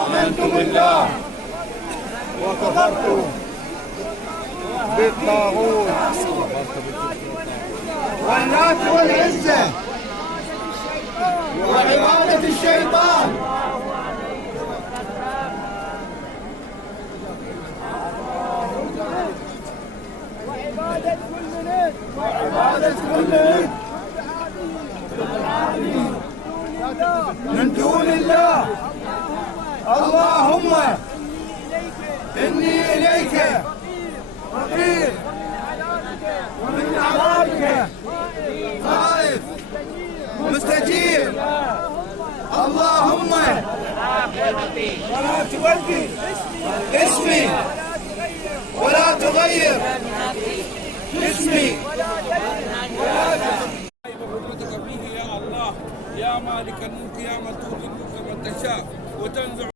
آمنت بالله وكفرت بالطاغوت والنات والعزة وعبادة الشيطان وعبادة كل من دون الله. اللهم إني إليك فقير ومن عذابك خائف مستجير. اللهم ولا تبدل اسمي ولا تغير اسمي بقدرتك فيه يا الله، يا مالك الملك، يا من تؤتي الملك من تشاء وتنزع